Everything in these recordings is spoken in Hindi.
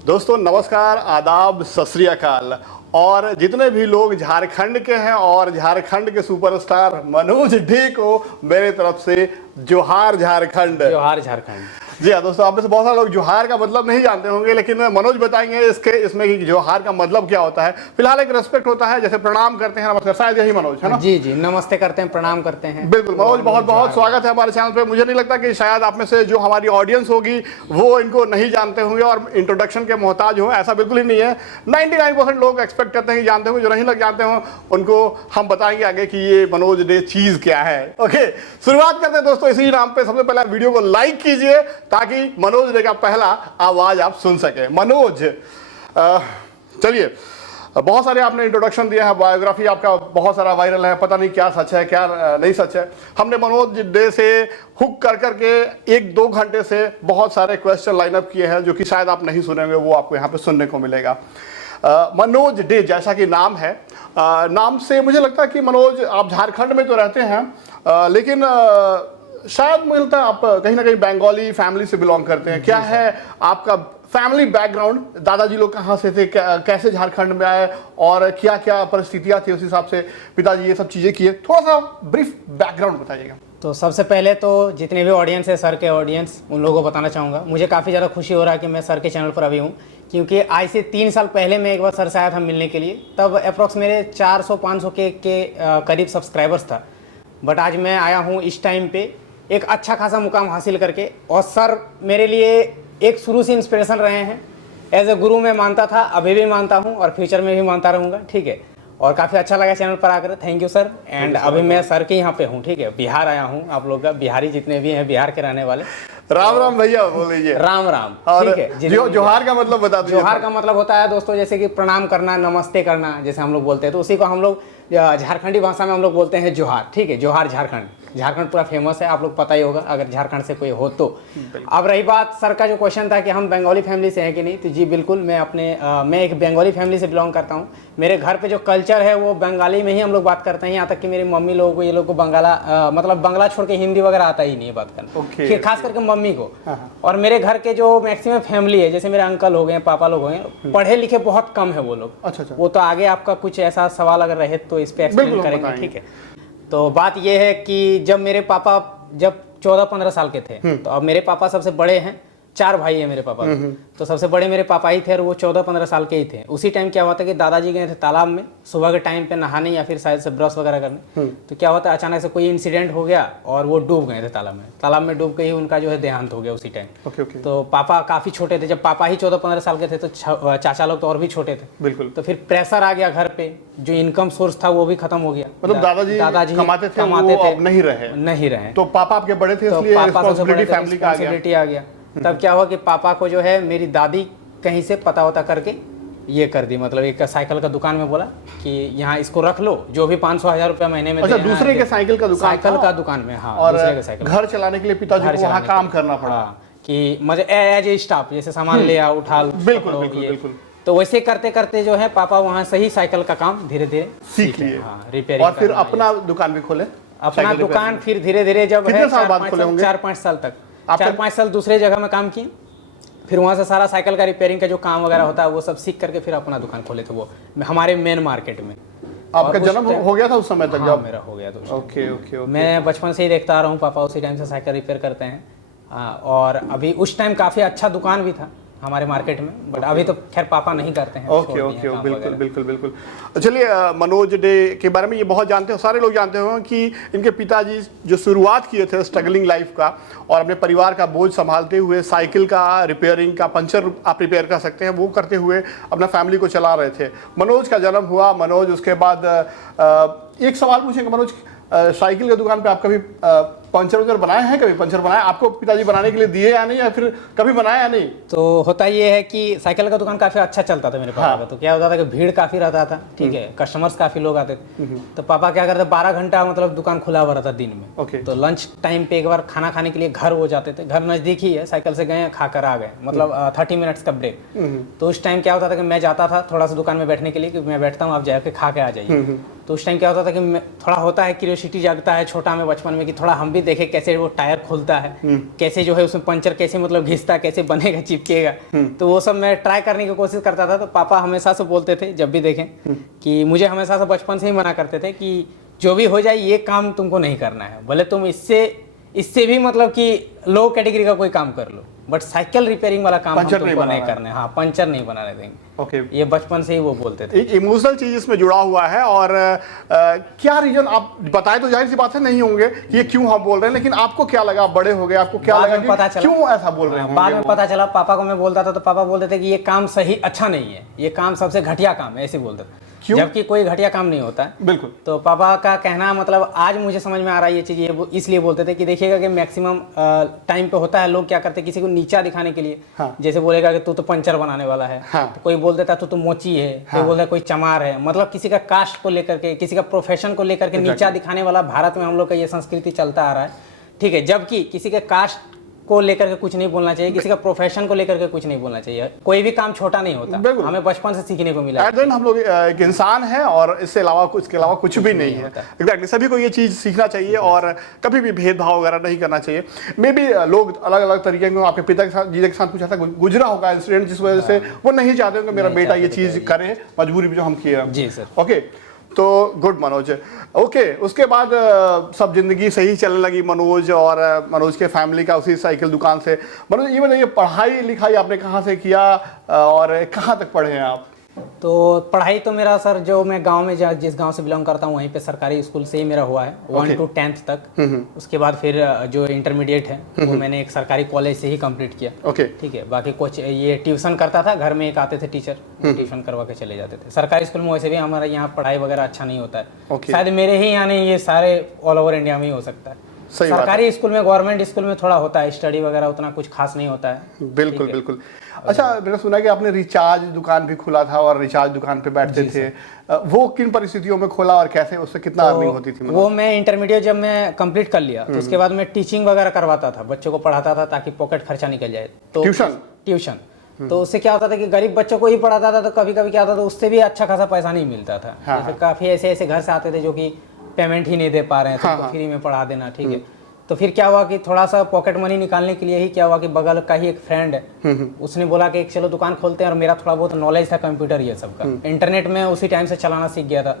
दोस्तों नमस्कार, आदाब, सत श्री अकाल। और जितने भी लोग झारखंड के हैं और झारखंड के सुपरस्टार मनोज डे को मेरे तरफ से जोहार झारखंड। जोहार झारखंड। जी हाँ दोस्तों, आप में से बहुत सारे लोग जोहार का मतलब नहीं जानते होंगे, लेकिन मनोज बताएंगे इसमें कि जोहार का मतलब क्या होता है। फिलहाल एक रेस्पेक्ट होता है, जैसे प्रणाम करते हैं, नमस्कार, शायद यही मनोज है ना? जी जी, नमस्ते करते हैं, प्रणाम करते हैं। बिल्कुल मनोज, बहुत बहुत स्वागत है हमारे चैनल पे। मुझे नहीं लगता कि शायद आप में से जो हमारी ऑडियंस होगी वो इनको नहीं जानते होंगे और इंट्रोडक्शन के मोहताज हो, ऐसा बिल्कुल ही नहीं है। 99% लोग एक्सपेक्ट करते हैं कि जानते होंगे, जो नहीं लग जानते हो उनको हम बताएंगे आगे कि ये मनोज डे चीज क्या है। ओके, शुरुआत करते हैं दोस्तों इसी नाम पे। सबसे पहले वीडियो को लाइक कीजिए ताकि मनोज डे का पहला आवाज आप सुन सके। मनोज, चलिए, बहुत सारे आपने इंट्रोडक्शन दिया है, बायोग्राफी आपका बहुत सारा वायरल है, पता नहीं क्या सच है क्या नहीं सच है। हमने मनोज डे से हुक कर करके 1-2 घंटे से बहुत सारे क्वेश्चन लाइनअप किए हैं जो कि शायद आप नहीं सुनेंगे, वो आपको यहाँ पे सुनने को मिलेगा। मनोज डे जैसा कि नाम है, नाम से मुझे लगता है कि मनोज आप झारखंड में तो रहते हैं, लेकिन शायद मुझे लगता है आप कहीं ना कहीं बंगाली फैमिली से बिलोंग करते हैं। क्या है आपका फैमिली बैकग्राउंड? दादाजी लोग कहाँ से थे, कैसे झारखंड में आए और क्या क्या परिस्थितियाँ थी, उस हिसाब से पिताजी ये सब चीज़ें किए? थोड़ा सा ब्रीफ बैकग्राउंड बताइएगा। तो सबसे पहले तो जितने भी ऑडियंस है, सर के ऑडियंस, उन लोगों को बताना चाहूँगा, मुझे काफ़ी ज़्यादा खुशी हो रहा है कि मैं सर के चैनल पर अभी हूँ, क्योंकि आज से 3 साल पहले मैं एक बार सर से आया था मिलने के लिए। तब अप्रॉक्स मेरे 400-500 के करीब सब्सक्राइबर्स था। बट आज मैं आया हूँ इस टाइम पे एक अच्छा खासा मुकाम हासिल करके, और सर मेरे लिए एक शुरू से इंस्पिरेशन रहे हैं। एज ए गुरु मैं मानता था, अभी भी मानता हूँ और फ्यूचर में भी मानता रहूँगा। ठीक है, और काफ़ी अच्छा लगा चैनल पर आकर, थैंक यू सर। एंड अभी मैं सर के यहाँ पे हूँ, ठीक है, बिहार आया हूँ। आप लोग का बिहारी जितने भी हैं, बिहार के रहने वाले, राम राम भैया बोल दीजिए। राम राम। और ठीक है, जोहार का मतलब बता दीजिए। जोहार का मतलब होता है दोस्तों जैसे कि प्रणाम करना, नमस्ते करना, जैसे हम लोग बोलते हैं, तो उसी को हम लोग झारखंडी भाषा में हम लोग बोलते हैं जोहार। ठीक है, जोहार झारखंड। झारखंड पूरा फेमस है, आप लोग पता ही होगा अगर झारखंड से कोई हो तो। अब रही बात सर का जो क्वेश्चन था कि हम बंगाली फैमिली से हैं कि नहीं, तो जी बिल्कुल, मैं एक बंगाली फैमिली से बिलोंग करता हूँ। मेरे घर पे जो कल्चर है वो बंगाली में ही हम लोग बात करते हैं। यहाँ तक कि मेरी मम्मी लोगों को, ये लोग को मतलब बंगला छोड़ के हिंदी वगैरह आता ही नहीं है बात करना, खास करके मम्मी को। और मेरे घर के जो मैक्सिमम फैमिली है, जैसे मेरे अंकल हो गए, पापा लोग हो गए, पढ़े लिखे बहुत कम है वो लोग। अच्छा। वो तो आगे आपका कुछ ऐसा सवाल अगर रहे तो इस पे एक्सप्लेन करेंगे, ठीक है। तो बात ये है कि जब मेरे पापा 14-15 साल के थे, तो अब मेरे पापा सबसे बड़े हैं, 4 भाई है मेरे पापा, तो सबसे बड़े मेरे पापा ही थे और वो 14-15 साल के ही थे। उसी टाइम क्या हुआ था कि दादाजी गए थे तालाब में सुबह के टाइम पे नहाने या फिर शायद से ब्रश वगैरह करने। तो क्या होता है, अचानक से कोई इंसिडेंट हो गया और वो डूब गए थे तालाब में डूब के ही उनका जो है देहांत हो गया उसी टाइम। तो पापा काफी छोटे थे, जब पापा ही 14-15 साल के थे तो चाचा लोग तो और भी छोटे थे। बिल्कुल। तो फिर प्रेशर आ गया घर पे, जो इनकम सोर्स था वो भी खत्म हो गया। मतलब दादाजी कमाते थे, अब नहीं रहे। तो पापा आपके बड़े थे, इसलिए रिस्पांसिबिलिटी आ गया। तब क्या हुआ कि पापा को जो है मेरी दादी कहीं से पता होता करके ये कर दी, मतलब एक साइकिल का दुकान में बोला कि यहाँ इसको रख लो, जो भी 500-1000 रुपया महीने में। अच्छा, दूसरे के साइकिल का दुकान में, हाँ, और दूसरे के साइकिल। घर चलाने के लिए पिताजी को वहाँ काम करना पड़ा कि मुझे एज ए स्टाफ, जैसे सामान ले आओ, उठा लो। बिल्कुल। तो वैसे करते करते जो है पापा वहाँ से ही साइकिल का काम धीरे धीरे सीख लिए, रिपेयरिंग। और फिर अपना दुकान भी खोले। अपना दुकान फिर धीरे धीरे जब है 4-5 साल तक, 4-5 साल दूसरे जगह में काम किए। फिर वहाँ से सारा साइकिल का रिपेयरिंग का जो काम वगैरह होता है वो सब सीख करके फिर अपना दुकान खोले थे, वो हमारे मेन मार्केट में। आपका जन्म हो गया था उस समय तक? हाँ, मेरा हो गया था। ओके। मैं बचपन से ही देखता आ रहा हूँ, पापा उसी टाइम से साइकिल रिपेयर करते हैं। और अभी उस टाइम काफ़ी अच्छा दुकान भी था हमारे मार्केट में, बट अभी तो खैर पापा नहीं करते हैं। ओके, बिल्कुल। चलिए, मनोज डे के बारे में ये बहुत जानते हो, सारे लोग जानते हो कि इनके पिताजी जो शुरुआत किए थे स्ट्रगलिंग लाइफ का और अपने परिवार का बोझ संभालते हुए साइकिल का रिपेयरिंग का, पंचर आप रिपेयर कर सकते हैं, वो करते हुए अपना फैमिली को चला रहे थे। मनोज का जन्म हुआ, मनोज उसके बाद एक सवाल पूछेंगे मनोज, साइकिल की दुकान पे आप कभी पंचर बनाए हैं? कभी पंचर बनाए आपको पिताजी बनाने के लिए दिए या नहीं, या फिर कभी बनाया या नहीं? तो होता ये है कि साइकिल का दुकान काफी अच्छा चलता था मेरे पापा का। तो क्या होता था कि भीड़ काफी रहता था, ठीक है, कस्टमर्स काफी लोग आते थे। तो पापा क्या करते, 12 घंटा मतलब दुकान खुला हुआ रहता दिन में। तो लंच टाइम पे एक बार खाना खाने के लिए घर हो जाते थे, घर नजदीक ही है, साइकिल से गए, खाकर आ गए, मतलब 30 मिनट्स का ब्रेक। तो उस टाइम क्या होता था कि मैं जाता था थोड़ा सा दुकान में बैठने के लिए कि मैं बैठता हूँ, आप जाके खा के आ जाइए। तो उस टाइम क्या होता था कि थोड़ा होता है क्यूरियोसिटी जागता है छोटा में बचपन में कि थोड़ा हम भी भी देखे कैसे वो टायर खुलता है, कैसे जो है उसमें पंचर कैसे मतलब घिसता, कैसे बनेगा, चिपकेगा, तो वो सब मैं ट्राई करने की कोशिश करता था। तो पापा हमेशा से बोलते थे जब भी देखें कि मुझे हमेशा से बचपन से ही मना करते थे कि जो भी हो जाए ये काम तुमको नहीं करना है, भले तुम इससे भी मतलब कि लो कैटेगरी का कोई काम कर लो, बट साइकिल रिपेयरिंग वाला काम हम तुमको नहीं करना है। हाँ, पंचर नहीं बनाने देंगे। ओके, ये बचपन से ही वो बोलते थे। एक इमोशनल चीज इसमें जुड़ा हुआ है। और क्या रीजन आप बताए तो जाहिर सी बात है नहीं होंगे कि ये क्यों हम बोल रहे हैं, लेकिन आपको क्या लगा, आप बड़े हो गए, आपको क्या लगा पता कि चला, क्यों ऐसा बोल रहे हैं? बाद में पता चला, पापा को मैं बोलता था तो पापा बोलते थे कि ये काम सही अच्छा नहीं है, ये काम सबसे घटिया काम है, ऐसे बोलते थे। क्यों? जबकि कोई घटिया काम नहीं होता है। बिल्कुल। तो पापा का कहना मतलब आज मुझे समझ में आ रहा है ये चीज़, ये इसलिए बोलते थे कि देखिएगा कि मैक्सिमम टाइम पे होता है लोग क्या करते हैं किसी को नीचा दिखाने के लिए। हाँ। जैसे बोलेगा कि तू तो पंचर बनाने वाला है। हाँ। तो कोई बोल देता तू तो मोची है। कोई बोलता कोई चमार है, मतलब किसी का कास्ट को लेकर के, किसी का प्रोफेशन को लेकर के नीचा दिखाने वाला भारत में हम लोग का ये संस्कृति चलता आ रहा है। ठीक है, जबकि किसी के कास्ट को लेकर के कुछ नहीं बोलना चाहिए, किसी का प्रोफेशन को लेकर के कुछ नहीं बोलना चाहिए। कोई भी काम छोटा नहीं होता, हमें बचपन से सीखने को मिला। एट द एंड हम लोग एक इंसान है और इसके अलावा कुछ भी नहीं है। एग्जैक्टली, सभी को ये चीज सीखना चाहिए और कभी भी भेदभाव वगैरह नहीं करना चाहिए। मे बी लोग अलग अलग तरीके के, आपके पिता के साथ जी के साथ कुछ ऐसा गुजरा होगा इंसिडेंट जिस वजह से वो नहीं चाहते होंगे मेरा बेटा ये चीज करे, मजबूरी भी जो हम किए। जी सर। ओके, तो गुड मनोज। ओके, उसके बाद सब जिंदगी सही चलने लगी मनोज और मनोज के फैमिली का उसी साइकिल दुकान से। मनोज ये बताइए, पढ़ाई लिखाई आपने कहाँ से किया और कहाँ तक पढ़े हैं आप? तो पढ़ाई तो मेरा सर, जो मैं गांव में जिस गांव से बिलोंग करता हूँ वहीं पे सरकारी स्कूल से ही मेरा हुआ है 1 to 10th तक। उसके बाद फिर जो इंटरमीडिएट है वो मैंने एक सरकारी कॉलेज से ही कंप्लीट किया। ओके, ठीक है, बाकी कुछ ये ट्यूशन करता था, घर में एक आते थे टीचर, ट्यूशन करवा के चले जाते थे। सरकारी स्कूल में वैसे भी हमारे यहाँ पढ़ाई वगैरह अच्छा नहीं होता है। शायद मेरे ही यहाँ नहीं, ये सारे ऑल ओवर इंडिया में ही हो सकता है। सरकारी स्कूल में, गवर्नमेंट स्कूल में थोड़ा होता है, स्टडी वगैरह उतना कुछ खास नहीं होता है। बिल्कुल बिल्कुल। अच्छा, मैंने सुना कि आपने रिचार्ज दुकान भी खुला था और रिचार्ज दुकान पे बैठते थे, वो किन परिस्थितियों में खोला और कैसे, उससे कितना अर्निंग होती थी? वो मैं इंटरमीडिएट जब मैं कंप्लीट कर लिया तो उसके बाद मैं टीचिंग वगैरह करवाता था, बच्चों को पढ़ाता था ताकि पॉकेट खर्चा निकल जाए। तो ट्यूशन तो उससे क्या होता था कि गरीब बच्चों को ही पढ़ाता था, तो कभी कभी क्या होता था उससे भी अच्छा खासा पैसा नहीं मिलता था। जैसे काफी ऐसे घर से आते थे जो कि पेमेंट ही नहीं दे पा रहे हैं, तो फ्री में पढ़ा देना। ठीक है, तो फिर क्या हुआ कि थोड़ा सा पॉकेट मनी निकालने के लिए ही क्या हुआ कि बगल का ही एक फ्रेंड है, उसने बोला कि चलो दुकान खोलते हैं। और मेरा थोड़ा बहुत नॉलेज था कंप्यूटर ये सब का, इंटरनेट में उसी टाइम से चलाना सीख गया था।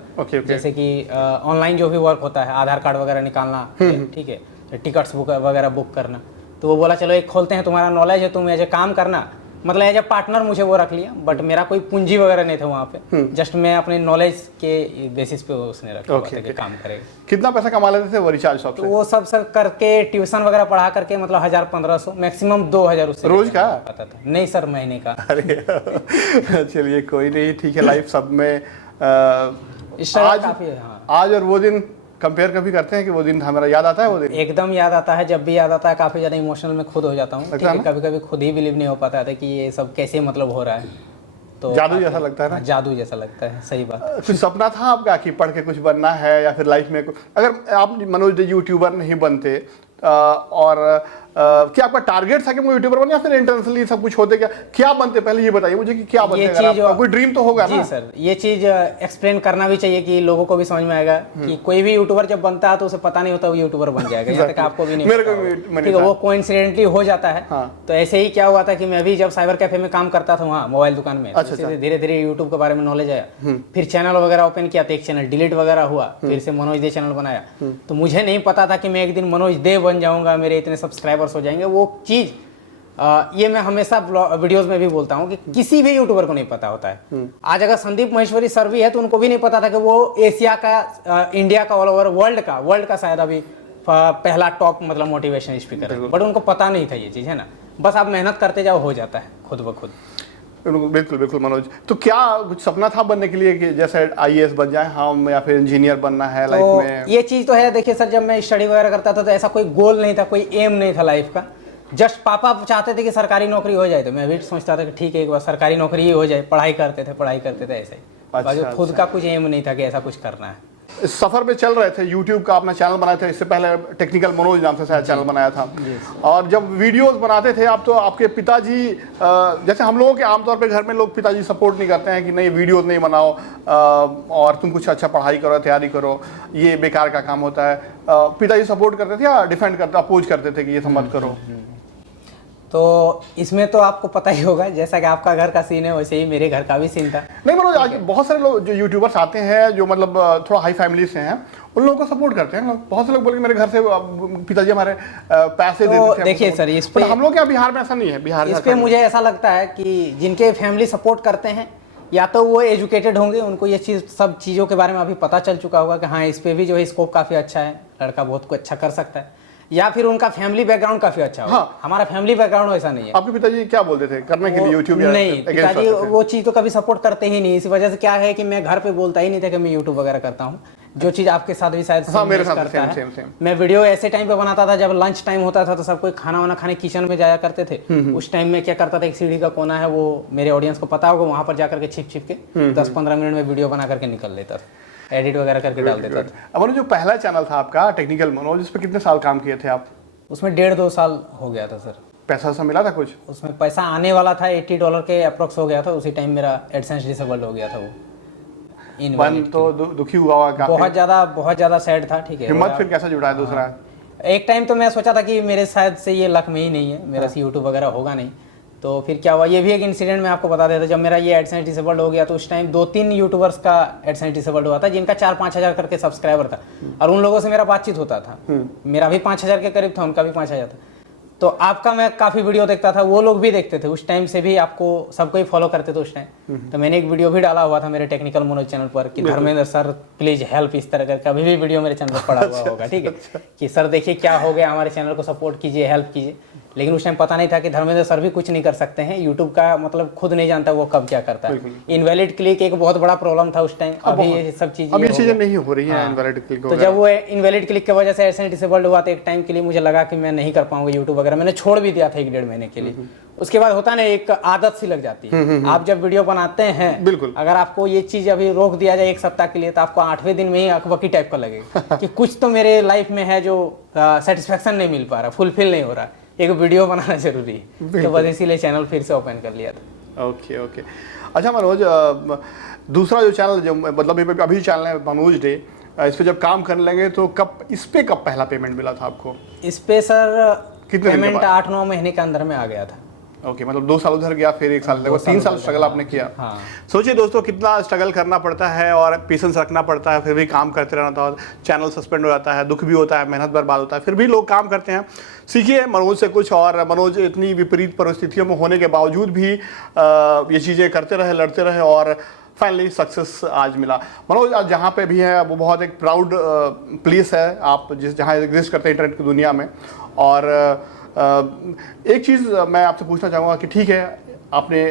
जैसे कि ऑनलाइन जो भी वर्क होता है, आधार कार्ड वगैरह निकालना, ठीक है, टिकट्स वगैरह बुक करना। तो वो बोला चलो एक खोलते हैं, तुम्हारा नॉलेज है, तुम एज ए काम करना, मतलब एज ए पार्टनर मुझे वो रख लिया। बट मेरा कोई पूंजी वगैरह नहीं था वहाँ पे, जस्ट मैं अपने नॉलेज के बेसिस पे उसने रखा कि काम करेगा। कितना पैसा कमा लेते थे वो रिचार्ज शॉप से? तो वो सब सर करके ट्यूशन वगैरह पढ़ा करके मतलब 1000-1500 मैक्सिमम 2000 उससे रोज का पता था। नहीं सर, महीने का। अरे चलिए कोई नहीं, ठीक है, लाइफ सब में आज और वो दिन कंपेयर कभी करते हैं कि वो दिन हमारा याद आता है? वो दिन एकदम याद आता है, जब भी याद आता है काफी ज्यादा इमोशनल में खुद हो जाता हूँ। कभी कभी खुद ही बिलीव नहीं हो पाता था कि ये सब कैसे मतलब हो रहा है। तो जादू जैसा लगता है ना? जादू जैसा लगता है, सही बात। कुछ सपना था आपका कि पढ़ के कुछ बनना है, या फिर लाइफ में अगर आप मनोज यूट्यूबर नहीं बनते और क्या आपका टारगेट था कि मैं यूट्यूबर बने, या फिर इंटरनेशनली सब कुछ होते? क्या बनते, पहले ये बताइए मुझे कि क्या बनते? अगर आपका कोई ड्रीम तो होगा ना? जी सर, ये चीज एक्सप्लेन करना भी चाहिए कि लोगों को भी समझ में आएगा कि कोई भी यूट्यूबर जब बनता है तो उसे पता नहीं होता वो यूट्यूबर बन जाएगा। यहाँ तक आपको भी नहीं, मेरे को भी ठीक है, वो कोइंसिडेंटली हो जाता है। तो ऐसे ही क्या हुआ था कि मैं भी जब साइबर कैफे में काम करता था वहाँ मोबाइल दुकान में, धीरे धीरे यूट्यूब के बारे में नॉलेज आया। फिर चैनल वगैरह ओपन किया तो एक चैनल डिलीट वगैरह हुआ, फिर से मनोज दे चैनल बनाया। तो मुझे नहीं पता था कि मैं एक दिन मनोज दे बन जाऊंगा, मेरे इतने सब्सक्राइबर्स हो जाएंगे। वो चीज ये मैं हमेशा वीडियोस में भी बोलता हूँ कि किसी भी यूट्यूबर को नहीं पता होता है। आज अगर संदीप महेश्वरी सर भी है तो उनको भी नहीं पता था कि वो एशिया का, इंडिया का, ऑल ओवर वर्ल्ड का शायद अभी पहला टॉप मतलब मोटिवेशन स्पीकर है। बट उनको पता नहीं था ये चीज, है ना। बस आप मेहनत करते जाओ, हो जाता है खुद ब खुद। बिल्कुल बिल्कुल मनोज, तो क्या कुछ सपना था बनने के लिए कि जैसे IAS बन जाए हम, या फिर इंजीनियर बनना है तो लाइफ में? ये चीज तो है। देखिए सर, जब मैं स्टडी वगैरह करता था तो ऐसा कोई गोल नहीं था, कोई एम नहीं था लाइफ का। जस्ट पापा चाहते थे कि सरकारी नौकरी हो जाए, तो मैं भी सोचता था कि ठीक है एक बार सरकारी नौकरी ही हो जाए। पढ़ाई करते थे ऐसे ही। बाकी खुद का कुछ एम नहीं था कि ऐसा कुछ करना है। इस सफ़र में चल रहे थे, यूट्यूब का अपना चैनल बनाए थे, इससे पहले टेक्निकल मनोज नाम से शायद चैनल बनाया था, और जब वीडियोस बनाते थे आप तो आपके पिताजी, जैसे हम लोगों के आमतौर पे घर में लोग पिताजी सपोर्ट नहीं करते हैं कि नहीं वीडियोस नहीं बनाओ और तुम कुछ अच्छा पढ़ाई करो, तैयारी करो, ये बेकार का काम होता है। पिताजी सपोर्ट करते थे या डिफेंड करते, अपोज करते थे कि ये सब मत करो? तो इसमें तो आपको पता ही होगा, जैसा कि आपका घर का सीन है वैसे ही मेरे घर का भी सीन था। नहीं मतलब आज बहुत सारे लोग जो यूट्यूबर्स आते हैं जो मतलब थोड़ा हाई फैमिली से हैं, उन लोगों को सपोर्ट करते हैं लोग। बहुत से लोग बोले कि मेरे घर से पिताजी हमारे पैसे तो देते थे। देखिए सर, इस पे हम लोग क्या बिहार में ऐसा नहीं है। बिहार इस पे मुझे ऐसा लगता है कि जिनके फैमिली सपोर्ट करते हैं या तो वो एजुकेटेड होंगे, उनको ये चीज़ सब चीज़ों के बारे में अभी पता चल चुका होगा कि हाँ इस पे भी जो है स्कोप काफ़ी अच्छा है, लड़का बहुत कुछ अच्छा कर सकता है, या फिर उनका फैमिली बैकग्राउंड काफी अच्छा हो। हाँ। हमारा फैमिली बैकग्राउंड वैसा नहीं है। आपके पिताजी क्या बोलते थे करने के लिए यूट्यूब? नहीं, पिताजी वो चीज़ तो कभी सपोर्ट करते ही नहीं। इसी वजह से क्या है कि मैं घर पे बोलता ही नहीं था कि मैं यूट्यूब वगैरह करता हूँ। जो चीज़ आपके साथ भी शायद मेरे साथ करता है। सेम। मैं वीडियो ऐसे टाइम पे बनाता था जब लंच टाइम होता था, तो सब कोई खाना वाना खाने किचन में जाया करते थे। उस टाइम में क्या करता था, एक सीढ़ी का कोना है, वो मेरे ऑडियंस को पता होगा, वहां पर जाकर के छिप के 10-15 मिनट में वीडियो बना करके निकल लेता था, एडिट वगैरह करके डाल देता था। अब जो पहला चैनल था आपका टेक्निकल मनोज, इस पर कितने साल काम किए थे आप? उसमें 1.5-2 साल हो गया था सर। पैसा सा मिला था कुछ? उसमें पैसा आने वाला था, $80 के अप्रोक्स हो गया था। उसी टाइम मेरा एडसेंस डिसेबल हो गया था। वो मन तो दुखी हुआ होगा काफी? बहुत ज्यादा सैड था। ठीक है, हिम्मत फिर कैसा जुड़ा है दूसरा? एक टाइम तो मैं सोचा था कि मेरे शायद से ये लक में ही नहीं है, मेरा से यूट्यूब वगैरह होगा नहीं। तो फिर क्या हुआ, ये भी एक इंसिडेंट मैं आपको बता देता। जब मेरा ये एडसेंस डिसेबल्ड हो गया तो उस टाइम 2-3 यूट्यूबर्स का एडसेंस डिसेबल्ड हुआ था जिनका 4-5 हज़ार करके सब्सक्राइबर था, और उन लोगों से मेरा बातचीत होता था। मेरा भी 5 हज़ार के करीब था, उनका भी 5 हज़ार था। तो आपका मैं काफ़ी वीडियो देखता था, वो लोग भी देखते थे। उस टाइम से भी आपको सबको ही फॉलो करते थे उस टाइम। तो मैंने एक वीडियो भी डाला हुआ था मेरे टेक्निकल मनोज चैनल पर कि धर्मेंद्र सर प्लीज हेल्प, इस तरह करके अभी भी वीडियो मेरे चैनल पर पड़ा हुआ होगा। ठीक है, कि सर देखिए क्या हो गया, हमारे चैनल को सपोर्ट कीजिए, हेल्प कीजिए। लेकिन उस टाइम पता नहीं था कि धर्मेंद्र सर भी कुछ नहीं कर सकते हैं। यूट्यूब का मतलब खुद नहीं जानता वो कब क्या करता है। इनवैलिड क्लिक एक बहुत बड़ा प्रॉब्लम था उस टाइम। अभी ये सब चीजें नहीं हो रही है इनवैलिड क्लिक। तो जब वो इनवैलिड क्लिक की वजह से एडसेंस डिसेबल्ड हुआ तो एक टाइम के लिए मुझे लगा कि मैं नहीं कर पाऊंगा यूट्यूब वगैरह। मैंने छोड़ भी दिया था 1-1.5 महीने के लिए। उसके बाद होता ना, एक आदत सी लग जाती है। आप जब वीडियो बनाते हैं, बिल्कुल, अगर आपको ये चीज अभी रोक दिया जाए 1 सप्ताह के लिए, तो आपको 8वें दिन में ही अकबकी टाइप का लगेगा कि कुछ तो मेरे लाइफ में है जो सेटिस्फेक्शन नहीं मिल पा रहा, फुलफिल नहीं हो रहा, एक वीडियो बनाना जरूरी है। तो बस इसीलिए चैनल फिर से ओपन कर लिया था। ओके। अच्छा मनोज, दूसरा जो चैनल जो मतलब अभी चैनल है मनोज डे, इस पे जब काम करने लगे तो कब पहला पेमेंट मिला था आपको? इस पे सर कितने पेमेंट 8-9 महीने के अंदर में आ गया था। ओके, मतलब 2 साल उधर गया, फिर 1 साल लगा, 3 साल स्ट्रगल आपने किया। हाँ। सोचिए दोस्तों कितना स्ट्रगल करना पड़ता है और पेशेंस रखना पड़ता है, फिर भी काम करते रहना था। चैनल सस्पेंड हो जाता है, दुख भी होता है, मेहनत बर्बाद होता है, फिर भी लोग काम करते हैं। सीखिए मनोज से कुछ। और मनोज इतनी विपरीत परिस्थितियों में होने के बावजूद भी ये चीज़ें करते रहे, लड़ते रहे और फाइनली सक्सेस आज मिला। मनोज आज जहाँ पे भी है वो बहुत एक प्राउड प्लेस है, आप जहाँ एग्जिस्ट करते हैं इंटरनेट की दुनिया में। और एक चीज़ मैं आपसे पूछना चाहूँगा कि ठीक है आपने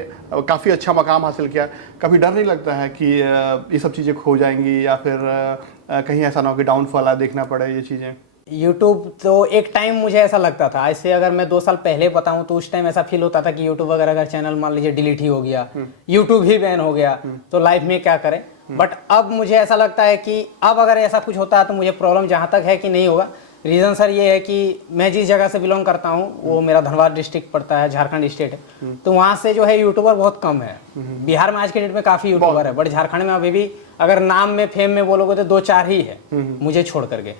काफ़ी अच्छा मकाम हासिल किया, कभी डर नहीं लगता है कि ये सब चीज़ें खो जाएंगी या फिर कहीं ऐसा ना हो कि डाउनफॉल देखना पड़े ये चीज़ें? यूट्यूब तो एक टाइम मुझे ऐसा लगता था, ऐसे अगर मैं 2 साल पहले बताऊं तो उस टाइम ऐसा फील होता था कि यूट्यूब वगैरह अगर चैनल मान लीजिए डिलीट ही हो गया, यूट्यूब ही बैन हो गया, तो लाइफ में क्या करें। बट अब मुझे ऐसा लगता है कि अब अगर ऐसा कुछ होता है तो मुझे प्रॉब्लम जहाँ तक है कि नहीं होगा। रीज़न सर ये है कि मैं जिस जगह से बिलोंग करता हूँ वो मेरा धनबाद डिस्ट्रिक्ट पड़ता है, झारखंड स्टेट है। तो वहाँ से जो है यूट्यूबर बहुत कम है। बिहार में आज के डेट में काफ़ी यूट्यूबर है, बट झारखंड में अभी भी अगर नाम में फेम में बोलोगे तो 2-4 ही है मुझे छोड़ करके।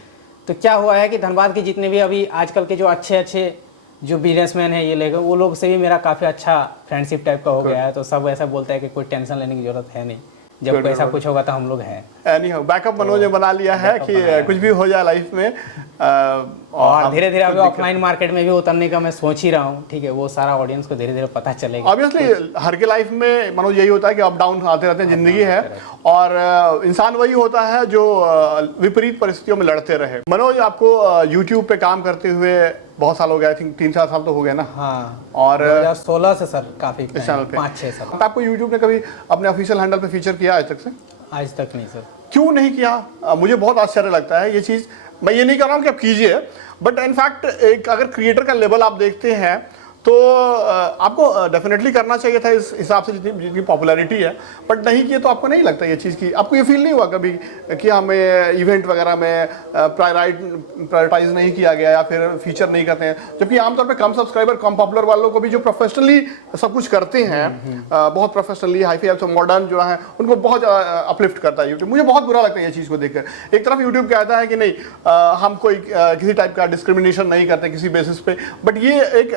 तो क्या हुआ है कि धनबाद के जितने भी अभी आजकल के जो अच्छे जो बिजनेसमैन है ये लेकर, वो लोग से भी मेरा काफ़ी अच्छा फ्रेंडशिप टाइप का हो गया है। तो सब ऐसा बोलता है कि कोई टेंशन लेने की जरूरत है नहीं, जब पैसा कुछ होगा तो हम लोग हैं। बैकअप मनोज ने बना लिया है कि कुछ भी हो जाए लाइफ में। और धीरे धीरे अभी ऑफलाइन मार्केट में भी उतरने का मैं सोच ही रहा हूँ। ठीक है, वो सारा ऑडियंस को धीरे धीरे पता चलेगा। ऑब्वियसली हर के लाइफ में मनोज यही होता है कि अप डाउन आते रहते हैं, जिंदगी है। और इंसान वही होता है जो विपरीत परिस्थितियों में लड़ते रहे। मनोज आपको यूट्यूब पे काम करते हुए बहुत साल हो गए, आई थिंक 3-4 साल तो हो गए ना? हाँ, और 2016 से सर काफी चैनल पे 5-6 साल। तो आपको यूट्यूब ने कभी अपने ऑफिशियल हैंडल पे फीचर किया आज तक से? आज तक नहीं सर। क्यों नहीं किया? मुझे बहुत आश्चर्य लगता है ये चीज़। मैं ये नहीं कह रहा हूँ कि आप कीजिए, बट इनफैक्ट एक अगर क्रिएटर का लेवल आप देखते हैं तो आपको डेफिनेटली करना चाहिए था इस हिसाब से जितनी पॉपुलैरिटी है, बट नहीं किए तो आपको नहीं लगता ये चीज़ की, आपको ये फील नहीं हुआ कभी कि हमें इवेंट वगैरह में प्रायोरिटाइज नहीं किया गया या फिर फीचर नहीं करते हैं, जबकि आमतौर पे कम सब्सक्राइबर कम पॉपुलर वालों को भी जो प्रोफेशनली सब कुछ करते हैं, बहुत प्रोफेशनली हाई-फाई मॉडर्न जो है उनको बहुत अपलिफ्ट करता है यूट्यूब। मुझे बहुत बुरा लगता है ये चीज़ को देखकर। एक तरफ यूट्यूब कहता है कि नहीं हम कोई किसी टाइप का डिस्क्रिमिनेशन नहीं करते किसी बेसिस पे, बट ये एक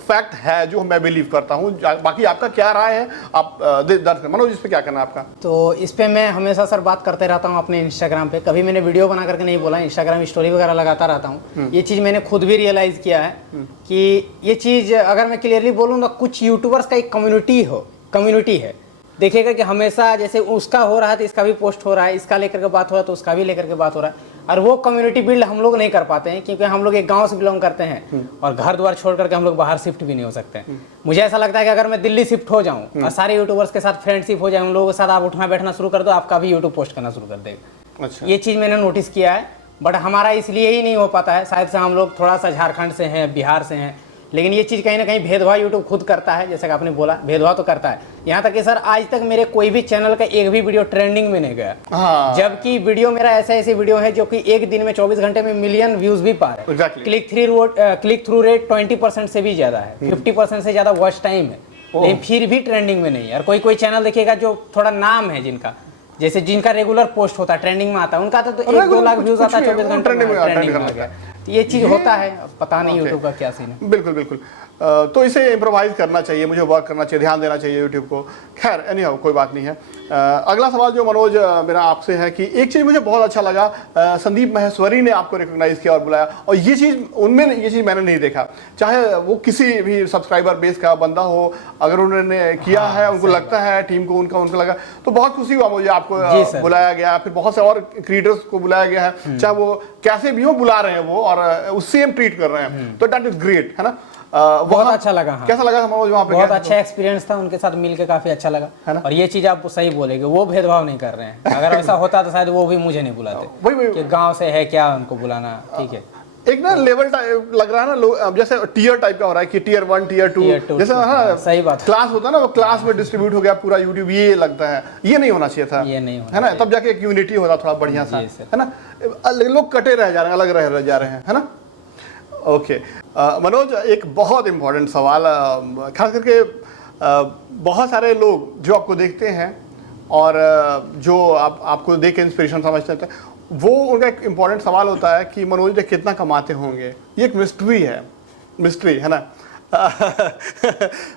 फैक्ट है जो मैं बिलीव करता हूँ। बाकी आपका क्या राय है, आप दर्ज मनोज इस पे क्या करना है आपका? तो इस पे मैं हमेशा सर बात करते रहता हूँ अपने इंस्टाग्राम पे, कभी मैंने वीडियो बना करके नहीं बोला, इंस्टाग्राम स्टोरी वगैरह लगाता रहता हूँ। ये चीज़ मैंने खुद भी रियलाइज़ किया है कि ये चीज़ अगर मैं क्लियरली बोलूँ तो कुछ यूट्यूबर्स का एक कम्युनिटी है, देखिएगा कि हमेशा जैसे उसका हो रहा है तो इसका भी पोस्ट हो रहा है, इसका लेकर के बात हो रहा है तो उसका भी लेकर के बात हो रहा है, और वो कम्युनिटी बिल्ड हम लोग नहीं कर पाते हैं क्योंकि हम लोग एक गांव से बिलोंग करते हैं और घर द्वार छोड़ करके हम लोग बाहर शिफ्ट भी नहीं हो सकते। मुझे ऐसा लगता है कि अगर मैं दिल्ली शिफ्ट हो जाऊं और सारे यूट्यूबर्स के साथ फ्रेंडशिप हो जाए, उन लोगों के साथ आप उठना बैठना शुरू कर दो, आपका भी यूट्यूब पोस्ट करना शुरू कर देगा। अच्छा। ये चीज़ मैंने नोटिस किया है, बट हमारा इसलिए ही नहीं हो पाता है, शायद से हम लोग थोड़ा सा झारखंड से हैं, बिहार से हैं, लेकिन ये चीज़ कहीं ना कहीं भेदभाव यूट्यूब खुद करता है, जैसा कि आपने बोला भेदभाव तो करता है। यहाँ तक कि सर आज तक मेरे कोई भी चैनल का एक भी वीडियो ट्रेंडिंग में नहीं गया, जबकि वीडियो मेरा ऐसे वीडियो है जो कि एक दिन में 24 घंटे में मिलियन व्यूज भी पा रहे हैं। क्लिक थ्रू रेट 20% से भी ज़्यादा है, 50% से ज़्यादा वॉच टाइम है, लेकिन फिर भी ट्रेंडिंग में नहीं है। और कोई चैनल देखिएगा जो थोड़ा नाम है जिनका, जैसे जिनका रेगुलर पोस्ट होता है, ट्रेंडिंग में आता है, उनका तो 1-2 लाख व्यूज आता है 24 घंटे में ट्रेंडिंग में आ गया। ये चीज़ होता है, पता नहीं यूट्यूब का क्या सीन है। बिल्कुल बिल्कुल। तो इसे इम्प्रोवाइज करना चाहिए, मुझे वर्क करना चाहिए, ध्यान देना चाहिए यूट्यूब को। खैर एनीहाउ कोई बात नहीं है। अगला सवाल जो मनोज मेरा आपसे है कि एक चीज़ मुझे बहुत अच्छा लगा, संदीप माहेश्वरी ने आपको रिकॉग्नाइज किया और बुलाया, और ये चीज़ मैंने नहीं देखा, चाहे वो किसी भी सब्सक्राइबर बेस का बंदा हो, अगर उन्होंने किया है, उनको लगता है टीम को उनको लगा तो बहुत खुशी हुआ मुझे, आपको बुलाया गया। फिर बहुत से और क्रिएटर्स को बुलाया गया है, चाहे वो कैसे भी हो बुला रहे हैं वो, और उससे हम ट्रीट कर रहे हैं, तो दैट इज ग्रेट, है ना। बहुत अच्छा लगा। हाँ। कैसा लगा मनोज वहाँ पे? बहुत अच्छा एक्सपीरियंस था, उनके साथ मिलके काफी अच्छा लगा, है ना। और ये चीज आप सही बोलेगे, वो भेदभाव नहीं कर रहे हैं, अगर ऐसा होता तो शायद वो भी मुझे नहीं बुलाते, वही कि गांव से है क्या उनको बुलाना, ठीक है। एक ना लेवल लग रहा है ना लोग, जैसे टियर टाइप का हो रहा है कि टियर 1 टियर 2 जैसे, हाँ सही बात, क्लास होता है ना, वो क्लास में डिस्ट्रीब्यूट हो गया पूरा यूट्यूब, ये लगता है ये नहीं होना चाहिए था, ये नहीं होना, है ना, तब जाके एक यूनिटी होता थोड़ा बढ़िया सा, है ना। लोग कटे रह जा रहे हैं, अलग रह जा रहे हैं, है ना। ओके मनोज, एक बहुत इंपॉर्टेंट सवाल, खास करके बहुत सारे लोग जो आपको देखते हैं और जो आपको देख के इंस्पिरेशन समझते हैं, वो उनका एक इम्पॉर्टेंट सवाल होता है कि मनोज जी कितना कमाते होंगे। ये एक मिस्ट्री है ना।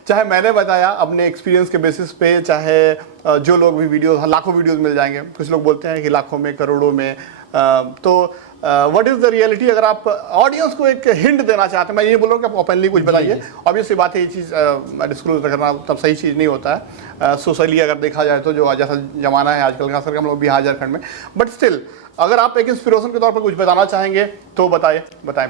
चाहे मैंने बताया अपने एक्सपीरियंस के बेसिस पे, चाहे जो लोग भी वीडियोस, लाखों वीडियोस मिल जाएंगे, कुछ लोग बोलते हैं कि लाखों में, करोड़ों में, तो व्हाट इज द रियलिटी? अगर आप ऑडियंस को एक हिंट देना चाहते हैं, मैं ये बोल रहा हूँ कि आप ओपनली कुछ बताइए, ऑब्वियसली बात है ये चीज़ डिस्क्लोज करना तब सही चीज़ नहीं होता है, सोशली अगर देखा जाए तो, जो जैसा जमाना है आजकल, खास करके हम लोग बिहार झारखंड में, बट स्टिल अगर आप एक इंस्पिरेशन के तौर पर कुछ बताना चाहेंगे तो बताएं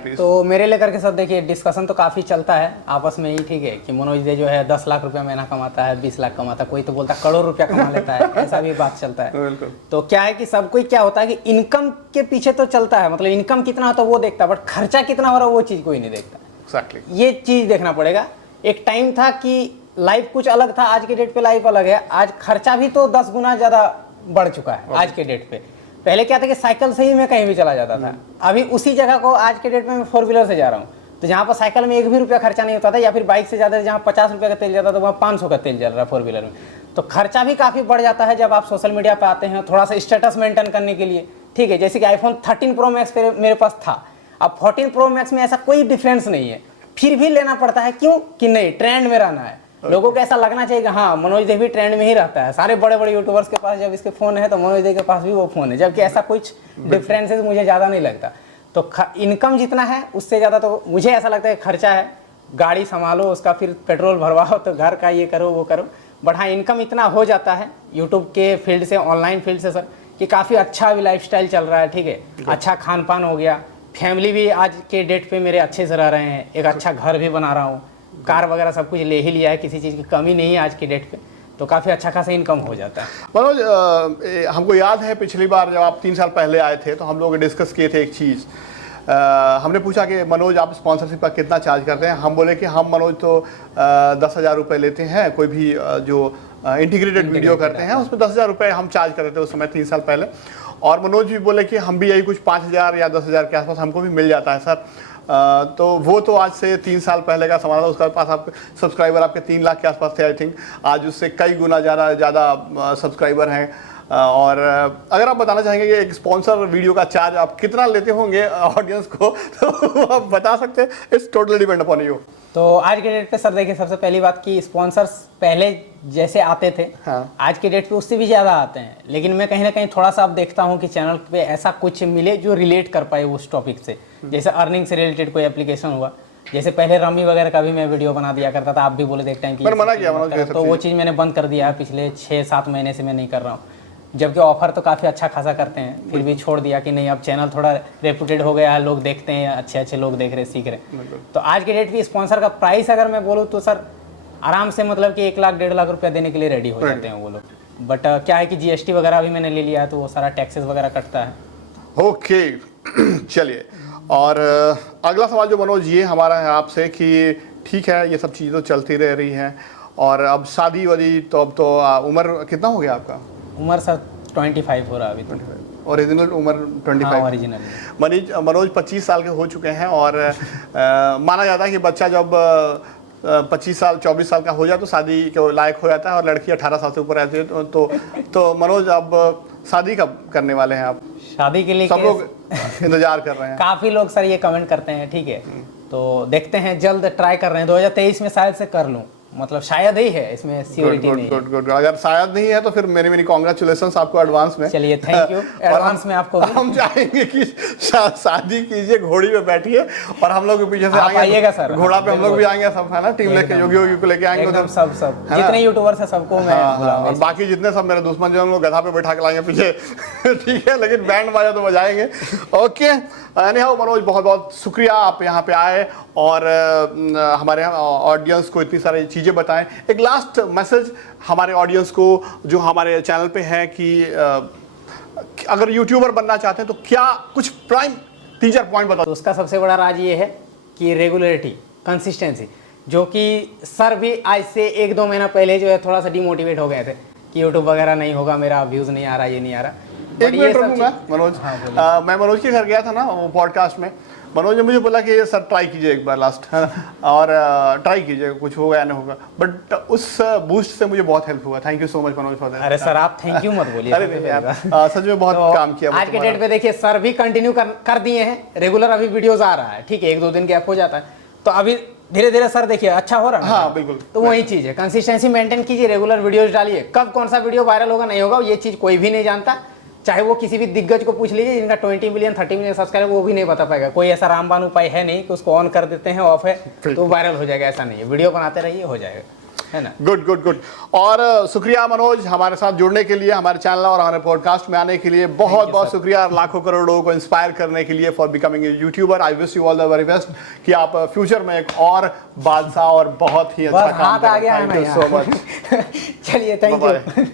प्लीज। तो मेरे लेकर के सब देखिए डिस्कशन तो काफ़ी चलता है आपस में ही, ठीक है, कि मनोज दे जो है 10 लाख रुपया महीना कमाता है, 20 लाख कमाता है, कोई तो बोलता है करोड़ रुपया कमा लेता है, ऐसा भी बात चलता है। तो क्या है कि सब कोई क्या होता है कि इनकम के पीछे तो चलता है, मतलब इनकम कितना होता है वो देखता है, बट खर्चा कितना हो रहा है वो चीज़ कोई नहीं देखता। Exactly. ये चीज़ देखना पड़ेगा। एक टाइम था कि लाइफ कुछ अलग था, आज के डेट पे लाइफ अलग है, आज खर्चा भी तो 10 गुना ज़्यादा बढ़ चुका है आज के डेट पे। पहले क्या था कि साइकिल से ही मैं कहीं भी चला जाता था, अभी उसी जगह को आज के डेट में मैं 4 व्हीलर से जा रहा हूँ, तो जहाँ पर साइकिल में 1 भी रुपया खर्चा नहीं होता था, या फिर बाइक से जाता था जहाँ 50 रुपये का तेल जाता था, वहाँ 500 का तेल जल रहा है 4 व्हीलर में। तो खर्चा भी काफ़ी बढ़ जाता है जब आप सोशल मीडिया पर आते हैं, थोड़ा सा स्टेटस मेंटेन करने के लिए, ठीक है। जैसे कि iPhone 13 Pro Max मेरे पास था, अब 14 Pro Max में ऐसा कोई डिफरेंस नहीं है, फिर भी लेना पड़ता है, क्यों कि नहीं ट्रेंड में रहना है। लोगों को ऐसा लगना चाहिए कि हाँ मनोज देव भी ट्रेंड में ही रहता है, सारे बड़े बड़े यूट्यूबर्स के पास जब इसके फ़ोन है तो मनोज देव के पास भी वो फ़ोन है, जबकि ऐसा कुछ डिफरेंसेस मुझे ज़्यादा नहीं लगता। तो इनकम जितना है उससे ज़्यादा तो मुझे ऐसा लगता है खर्चा है, गाड़ी संभालो, उसका फिर पेट्रोल भरवाओ, तो घर का ये करो वो करो। बट हाँ इनकम इतना हो जाता है यूट्यूब के फील्ड से, ऑनलाइन फील्ड से सर, कि काफ़ी अच्छा भी लाइफस्टाइल चल रहा है, ठीक है, अच्छा खान पान हो गया, फैमिली भी आज के डेट पे मेरे अच्छे से रह रहे हैं, एक अच्छा घर भी बना रहा हूँ, कार वगैरह सब कुछ ले ही लिया है, किसी चीज़ की कमी नहीं है आज की डेट पे, तो काफ़ी अच्छा खासा इनकम हो जाता है। मनोज, हमको याद है पिछली बार जब आप 3 साल पहले आए थे तो हम लोग डिस्कस किए थे एक चीज़ हमने पूछा कि मनोज आप स्पॉन्सरशिप का कितना चार्ज करते हैं। हम बोले कि हम मनोज तो 10,000 रुपये लेते हैं, कोई भी जो इंटीग्रेटेड वीडियो करते हैं उसमें 10,000 रुपये हम चार्ज करते थे उस समय 3 साल पहले। और मनोज भी बोले कि हम भी यही कुछ 5,000 या 10,000 के आसपास हमको भी मिल जाता है सर। तो वो तो आज से 3 साल पहले का सवाल था। उसके पास आप सब्सक्राइबर आपके 3 लाख के आसपास थे आई थिंक। आज उससे कई गुना ज़्यादा सब्सक्राइबर हैं। और अगर आप बताना चाहेंगे कि एक स्पॉन्सर वीडियो का चार्ज आप कितना लेते होंगे ऑडियंस को, तो आप बता सकते हैं। It's totally depend upon you. तो आज के डेट पे सर देखिए, सबसे पहली बात कि स्पॉन्सर्स पहले जैसे आते थे, हाँ। आज के डेट पे उससे भी ज़्यादा आते हैं। लेकिन मैं कहीं ना कहीं थोड़ा सा अब देखता हूँ कि चैनल पे ऐसा कुछ मिले जो रिलेट कर पाए उस टॉपिक से। जैसे अर्निंग से रिलेटेड कोई एप्लीकेशन हुआ, जैसे पहले रमी वगैरह का भी मैं वीडियो बना दिया करता था। आप भी बोले देखते हैं कि मैंने मना किया, मना किया, तो वो चीज़ मैंने बंद कर दिया है। पिछले 6-7 महीने से मैं नहीं कर रहा हूँ, जबकि ऑफर तो काफ़ी अच्छा खासा करते हैं। फिर भी छोड़ दिया कि नहीं, अब चैनल थोड़ा रेपुटेड हो गया है, लोग देखते हैं, अच्छे अच्छे लोग देख रहे, सीख रहे। तो आज के डेट पे स्पॉन्सर का प्राइस अगर मैं बोलूँ तो सर आराम से मतलब कि 1 लाख 1.5 लाख रुपया देने के लिए रेडी हो जाते हैं वो लोग। बट क्या है कि GST वगैरह भी मैंने ले लिया है, तो वो सारा टैक्सेस वगैरह कटता है। ओके चलिए, और अगला सवाल जो मनोज ये हमारा है आपसे कि ठीक है ये सब चीज़ें तो चलती रह रही हैं, और अब शादी वादी तो अब तो उम्र कितना हो गया आपका? उम्र सर 25 हो रहा है अभी तो। ओरिजिनल उम्र 25? हाँ, ओरिजिनल। मनोज 25 साल के हो चुके हैं, और माना जाता है कि बच्चा जब 25 साल 24 साल का हो जाए तो शादी के लायक हो जाता है, और लड़की 18 साल से ऊपर रहती है। तो मनोज अब शादी कब करने वाले हैं आप? शादी के लिए सब लोग इंतजार कर रहे हैं। काफ़ी लोग सर ये कमेंट करते हैं, ठीक है, तो देखते हैं, जल्द ट्राई कर रहे हैं। 2023 में शायद से कर लूँ, मतलब शायद ही है, इसमें सियोरिटी नहीं है। गुड। अगर शायद नहीं है तो फिर मेरी कांग्रेचुलेशंस आपको एडवांस में। चलिए, थैंक यू एडवांस में आपको। हम चाहेंगे कि शादी कीजिए, घोड़ी पे बैठिए, और हम लोग के पीछे से आइएगा सर, घोड़ा पे हम लोग भी आएंगे, सब है ना, टीम लेके, योगी को लेके आएंगे एकदम। सब जितने यूट्यूबर्स हैं सबको मैं बुलाऊंगा। और बाकी जितने सब मेरे दुश्मन जो हम लोग गधा पे बैठा के लाएंगे पीछे ठीक है, लेकिन बैंड बाजा तो बजाएंगे। ओके, एनीहाउ मनोज बहुत बहुत शुक्रिया आप यहाँ पे आए और हमारे ऑडियंस को इतनी सारी चीज़ें बताएं। एक लास्ट मैसेज हमारे ऑडियंस को जो हमारे चैनल पे है कि अगर यूट्यूबर बनना चाहते हैं तो क्या कुछ प्राइम 3-4 पॉइंट बताओ। तो उसका सबसे बड़ा राज ये है कि रेगुलरिटी, कंसिस्टेंसी, जो कि सर भी आज से 1-2 महीना पहले जो है थोड़ा सा डिमोटिवेट हो गए थे कि यूट्यूब वगैरह नहीं होगा, मेरा व्यूज़ नहीं आ रहा, ये नहीं आ रहा। एक मिनट रुकूंगा मनोज। मैं मनोज के घर गया था ना वो पॉडकास्ट में, मनोज ने मुझे बोला कि सर ट्राई कीजिए एक बार लास्ट, है ना, और ट्राई कीजिए, कुछ होगा या नहीं होगा, बट उस बूस्ट से मुझे बहुत हेल्प हुआ। Thank you so much Manoj for that. अरे सर आप थैंक यू मत बोलिए। अरे नहीं यार, सच में बहुत काम किया आज के डेट पे देखिए, सर भी कंटिन्यू कर दिए हैं, रेगुलर अभी वीडियोस आ रहा है, ठीक है, 1-2 दिन गैप हो जाता है, तो अभी धीरे धीरे सर देखिए अच्छा हो रहा है। हाँ बिल्कुल, तो वही चीज़ है, कंसिस्टेंसी मेंटेन कीजिए, रेगुलर वीडियोस डालिए। कब कौन सा वीडियो वायरल होगा नहीं होगा ये चीज़ कोई भी नहीं जानता, चाहे वो किसी भी दिग्गज को पूछ लीजिए जिनका 20 मिलियन 30 मिलियन सब्सक्राइबर, वो भी नहीं बता पाएगा। कोई ऐसा रामबाण उपाय है नहीं कि उसको ऑन कर देते हैं, ऑफ है तो वायरल हो जाएगा, ऐसा नहीं है। वीडियो बनाते रहिए, हो जाएगा, है ना। गुड। और शुक्रिया मनोज हमारे साथ जुड़ने के लिए, हमारे चैनल और हमारे पॉडकास्ट में आने के लिए बहुत शुक्रिया। लाखों करोड़ लोगों को इंस्पायर करने के लिए, for becoming a YouTuber. I wish you all the very best कि आप फ्यूचर में एक और बादशाह और बहुत ही अच्छा काम करें। Thank you so much. चलिए, थैंक यू।